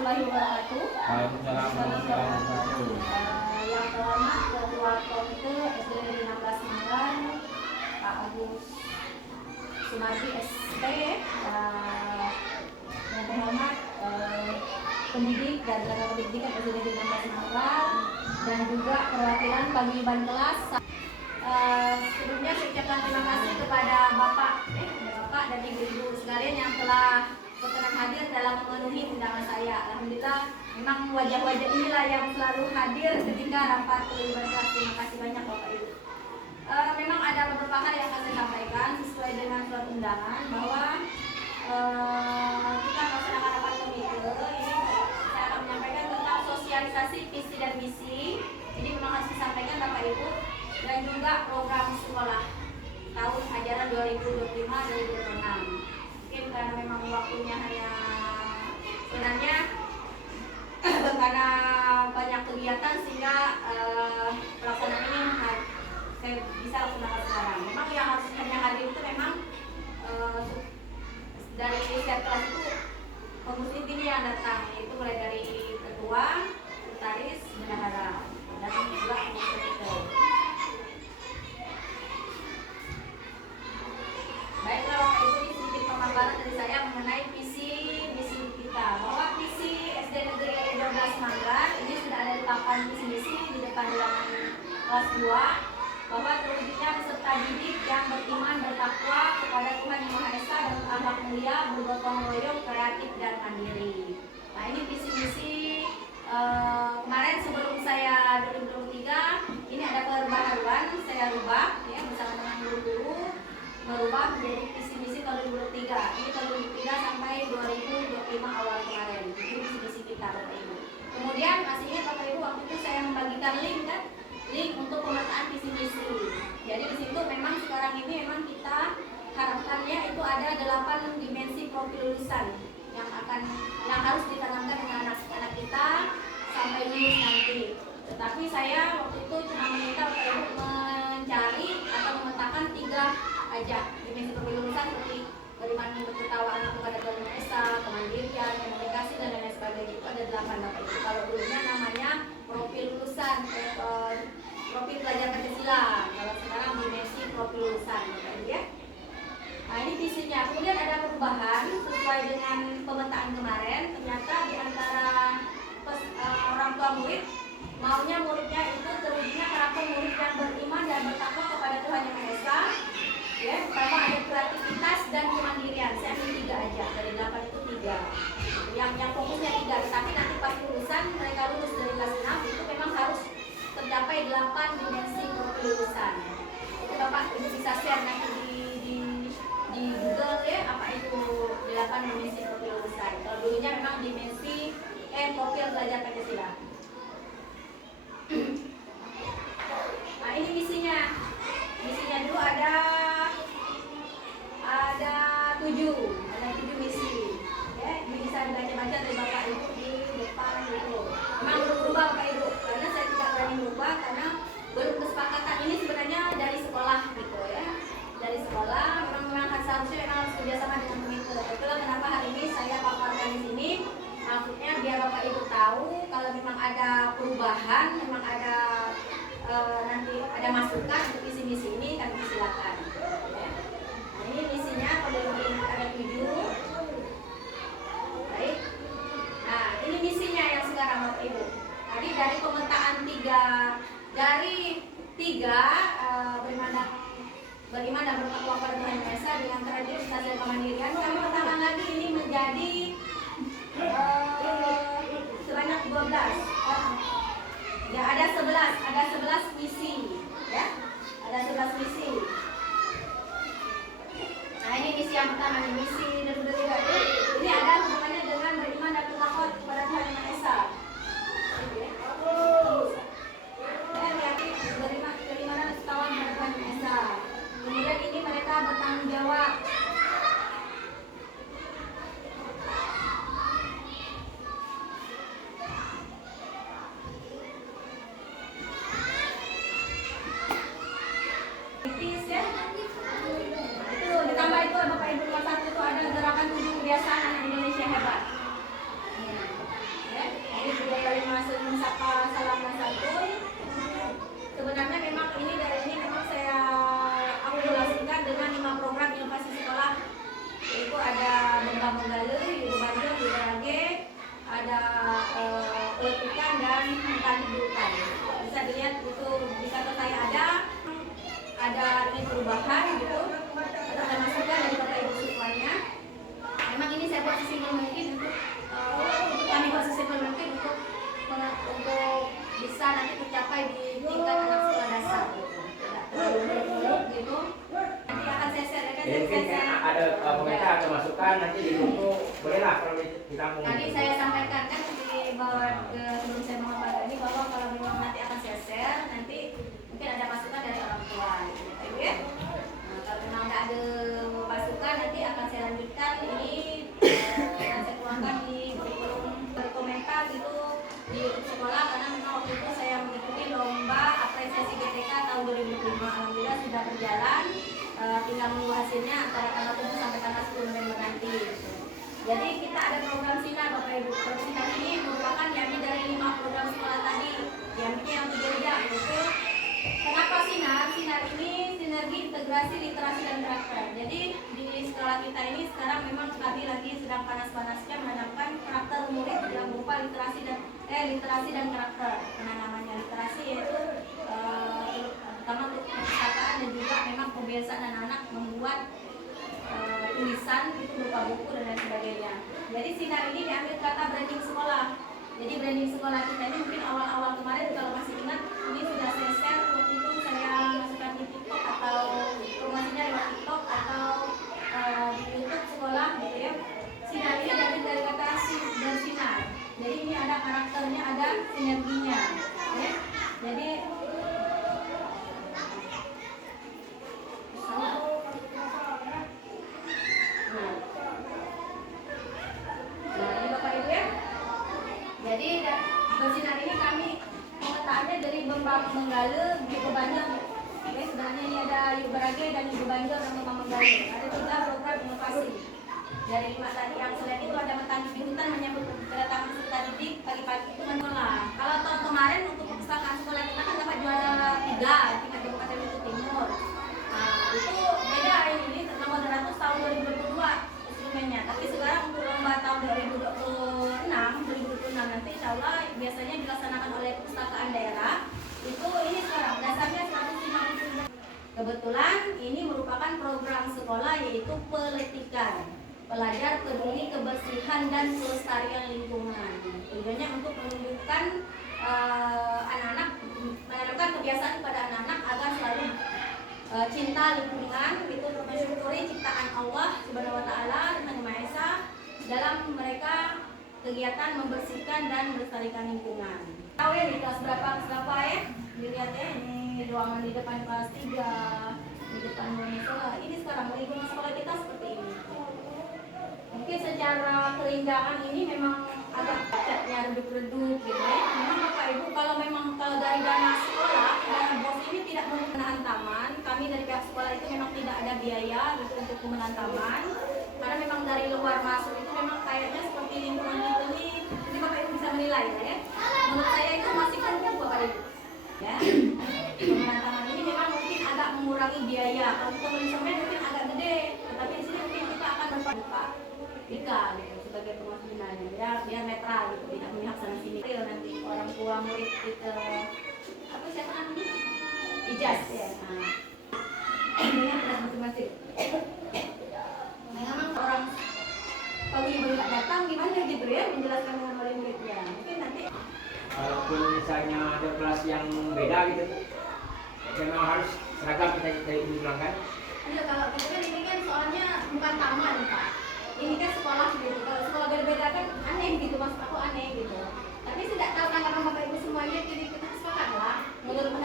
warahmatullahi wabarakatuh. Waalaikumsalam warahmatullahi wabarakatuh. Yang terhormat Ketua Komite SD Negeri 16 Manggar, Pak Agus Sumardi SP, yang terhormat pendidik dan tenaga pendidikan SD Negeri 16 Manggar, dan juga perwakilan paguyuban kelas. Sebelumnya saya ucapkan terima kasih kepada Bapak dan Ibu-ibu sekalian yang telah berkenan hadir dalam memenuhi undangan saya. Alhamdulillah, memang wajah-wajah inilah yang selalu hadir ketika rapat paguyuban kelas. Terima kasih banyak Bapak Ibu. Memang ada beberapa hal yang akan saya sampaikan sesuai dengan surat undangan bahwa kita melaksanakan rapat komite ini. Saya akan menyampaikan tentang sosialisasi visi dan misi. Jadi memang harus disampaikan Bapak Ibu, dan juga program sekolah tahun ajaran 2025-2026. Mungkin karena memang waktunya hanya sebenarnya karena banyak kegiatan sehingga pelaksanaan ini saya bisa laksanakan sekarang. Memang yang harus hanya hadir itu memang dari setiap kelas itu pengurus intinya yang datang, yaitu mulai dari ketua, sekretaris, bendahara, dan juga pengurus. Baiklah Bapak Ibu, ini sedikit pemaparan dari saya mengenai visi misi kita. Bahwa visi SD Negeri 12 Manggar ini sudah ada 8 visi misi di depan ruangan kelas 2, bahwa terwujudnya peserta didik yang beriman bertakwa kepada Tuhan Yang Maha Esa dan berakhlak mulia, bergotong royong, kreatif dan mandiri. Nah, ini visi misi kemarin sebelum saya 2023 ini ada perbaharuan, saya rubah ya bersama dengan guru-guru, merubah menjadi visi misi tahun 2023. Ini tahun 2023 sampai 2025 awal kemarin. Ini visi misi kita Bapak Ibu. Kemudian masih ingat Bapak Ibu, waktu itu saya membagikan link kan, link untuk pemetaan visi misi. Jadi di situ memang sekarang ini memang kita harapannya itu ada 8 dimensi profil lulusan yang harus ditanamkan dengan anak-anak kita sampai lulus nanti. Tetapi saya waktu itu cuma meminta Bapak Ibu mencari atau memetakan 3 aja dimensi profil lulusan, seperti bagaimana berketakwaan kepada Tuhan Yang Maha Esa, kemandirian, komunikasi dan lain sebagainya. Itu ada 8 Bapak Ibu. Kalau dulunya namanya profil lulusan, profil pelajar Pancasila. Kalau sekarang dimensi profil lulusan Bapak Ibu ya. Nah, ini visinya. Kemudian ada perubahan sesuai dengan pemetaan kemarin. Ternyata di antara orang tua murid maunya muridnya itu terwujudnya karakter murid yang beriman dan bertakwa kepada Tuhan Yang Maha Esa. Ya, pertama ada kreativitas dan kemandirian. Saya ambil 3 aja, dari 8 itu 3. Yang fokusnya 3, tapi nanti pas lulusan mereka lulus dari kelas 6 itu memang harus tercapai 8 dimensi profil lulusan. Itu Bapak Ibu bisa share nanti di Google ya, apa itu 8 dimensi profil lulusan. Kalau dulunya memang dimensi profil belajar Pancasila. Nah, ini misinya. Misinya dulu ada 7 misi. Ya, ini bisa dibaca-baca dari Bapak Ibu di depan itu. Memang belum berubah Bapak Ibu, karena saya tidak berani berubah karena belum kesepakatan ini sebenarnya dari sekolah gitu ya. Dari sekolah memang seharusnya harus kerjasama dengan komite. Itulah kenapa hari ini saya paparkan di sini. Maksudnya biar Bapak Ibu tahu kalau memang ada perubahan, memang ada nanti ada masukan untuk misi-misi ini, kami silakan. Ya. Nah, ini misinya pada ada 7. Baik. Nah, ini misinya yang sekarang Bapak Ibu. Tadi dari pemetaan 3 beriman dan bertakwa kepada Tuhan Yang Maha Esa dengan kreativitas dan kemandirian, kami petangkan lagi ini menjadi sebanyak 12. Ya, ada 11 misi ya. Ada 11 misi. Nah, ini misi yang pertama, nih misi dan ini ada hubungannya dengan beriman dan bertakwa kepada Tuhan Yang Maha Esa. Beriman dan bertakwa kepada Tuhan Yang Maha Esa. Kemudian ini mereka bertanggung jawab sapa salam dan santun. Sebenarnya memang ini dari ini memang saya akumulasikan dengan 5 program inovasi sekolah, yaitu ada Bengka Benggale, Yudo Banjo, Yudo Rage, ada peletikan dan tani di hutan. Bisa dilihat itu di kantor saya ada ini perubahan gitu, ada masukan dari bapak ibu siswanya. Memang ini saya buat sesimpel mungkin untuk kami buat sesimpel mungkin untuk bisa nanti tercapai di tingkat anak sekolah dasar gitu. Tidak terlalu muluk gitu. Nanti akan saya share ya kan. Mungkin ada komentar atau masukan nanti ditunggu, bolehlah kalau ditampung. Tadi saya sampaikan kan di bawah sebelum saya mengabarkan ini bahwa kalau memang nanti akan saya share, nanti mungkin ada masukan dari orang tua gitu ya. Nah, kalau memang nggak ada masukan nanti akan saya lanjutkan ini saya tuangkan di kurikulum berkomentar gitu di YouTube sekolah, karena memang waktu itu saya mengikuti lomba apresiasi GTK tahun 2005. Alhamdulillah sudah berjalan, tinggal menunggu hasilnya antara tanggal 7 sampai tanggal 10 November nanti gitu. Jadi kita ada program Sinar Bapak Ibu. Program Sinar ini merupakan yakni dari 5 program sekolah tadi, yang berbeda gitu. Kenapa Sinar? Sinar ini sinergi integrasi literasi dan karakter. Jadi di sekolah kita ini sekarang memang kami lagi sedang panas-panasnya menanamkan karakter murid yang berupa literasi dan karakter. Karena namanya literasi yaitu terutama untuk perpustakaan dan juga memang kebiasaan anak-anak membuat tulisan itu berupa buku dan lain sebagainya. Jadi Sinar ini diambil kata branding sekolah. Jadi branding sekolah kita ini mungkin awal-awal kemarin kalau masih ingat, ini sudah saya share waktu itu saya masukkan di TikTok atau promosinya lewat TikTok atau di YouTube sekolah gitu ya. Sinar ini diambil dari kata dan sinar. Jadi ini ada karakternya, ada sinerginya. Ya. Jadi jadi bersinar ini kami pemetaannya dari Bengka Benggale, Yudo Banjo. Oke, sebenarnya ini ada Yudo Rage dan Yudo Banjo dan Bengka Benggale. Ada juga program inovasi. Dari 5 tadi yang selain itu ada bertani di hutan menyambut kedatangan peserta didik pagi-pagi itu sekolah. Kalau tahun kemarin untuk perpustakaan sekolah kita kan dapat juara 3 tingkat Kabupaten Bengkulu Timur. Nah, itu beda ini nomor 200 tahun 2022 instrumennya. Tapi sekarang untuk lomba tahun 2026 nanti insya Allah biasanya dilaksanakan oleh perpustakaan daerah. Itu ini sekarang dasarnya 150. Kebetulan ini merupakan program sekolah yaitu peletikan. Pelajar peduli kebersihan dan kelestarian lingkungan. Tujuannya untuk menunjukkan anak-anak, menanamkan kebiasaan kepada anak-anak agar selalu cinta lingkungan, itu mensyukuri ciptaan Allah Subhanahu wa taala Tuhan Yang Maha Esa dalam mereka kegiatan membersihkan dan melestarikan lingkungan. Tahu ya di kelas berapa ya? Dilihat ya, ini ruangan di depan kelas 3, di depan ruangan sekolah. Ini sekarang lingkungan sekolah kita seperti ini. Mungkin secara keindahan ini memang agak catnya redup-redup gitu ya. Memang Bapak Ibu kalau dari dana sekolah, dana BOS ini tidak menggunakan taman. Kami dari pihak sekolah itu memang tidak ada biaya gitu untuk penggunaan taman. Karena memang dari luar masuk itu memang kayaknya seperti lingkungan kita ini Bapak Ibu bisa menilai ya. Menurut saya itu masih kurang Bapak Ibu. Ya. Penggunaan taman ini memang mungkin agak mengurangi biaya. Kalau kita beli semen mungkin agak gede, tetapi di sini mungkin kita akan berpak Dika gitu, sebagai pengasuhannya biar netral gitu, tidak memihak sana sini. Nanti orang tua murid kita apa siapa namanya? Ijaz ya. Nah, ini yang masing-masing. Memang orang kalau ibu nggak datang gimana gitu ya menjelaskan dengan oleh muridnya. Mungkin nanti walaupun misalnya ada kelas yang beda gitu, memang harus seragam kita diulangkan. Iya, kalau kita kan ini kan soalnya bukan taman Pak. Ini kan sekolah gitu. Kalau sekolah berbeda kan aneh gitu, maksud aku aneh gitu. Tapi tidak tahu tanggapan Bapak Ibu semuanya, jadi kita sepakat lah. Menurut